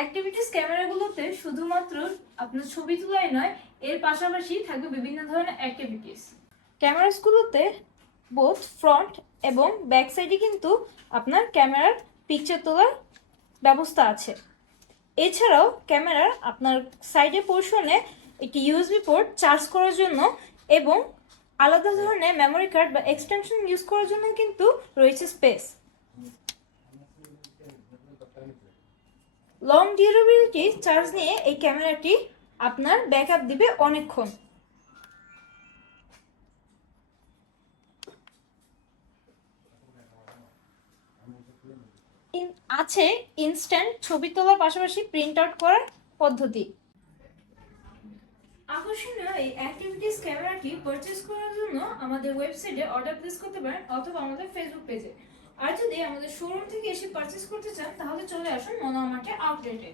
Activities ক্যামেরাগুলোতে শুধুমাত্র আপনার ছবি তোলাই নয়, এর পাশাপাশি থাকবে বিভিন্ন ধরনের অ্যাক্টিভিটিস ক্যামেরাসগুলোতে বোথ ফ্রন্ট এবং ব্যাক সাইডে কিন্তু আপনার ক্যামেরার পিকচার তোলার ব্যবস্থা আছে। এছাড়াও ক্যামেরার আপনার সাইডে পোর্শনে একটি ইউএসবি পোর্ট চার্জ করার জন্য এবং আলাদা ধরনের মেমোরি কার্ড বা এক্সটেনশন ইউজ করার জন্য কিন্তু রয়েছে স্পেস লং ডিউরেবিলিটি চার্জ নিয়ে এই ক্যামেরাটি আপনার ব্যাকআপ দিবে অনেকক্ষণ। আছে ইনস্ট্যান্ট ছবি তোলার পাশাপাশি প্রিন্ট আউট করার পদ্ধতি। আকর্ষণীয় এই অ্যাক্টিভিটিস ক্যামেরাটি পারচেজ করার জন্য আমাদের ওয়েবসাইটে অর্ডার প্লেস করতে পারেন অথবা আমাদের ফেসবুক পেজে আর যদি আমাদের শোরুম থেকে এসে পারচেস করতে চান তাহলে চলে আসুন মনোমার্টে আউটলেটে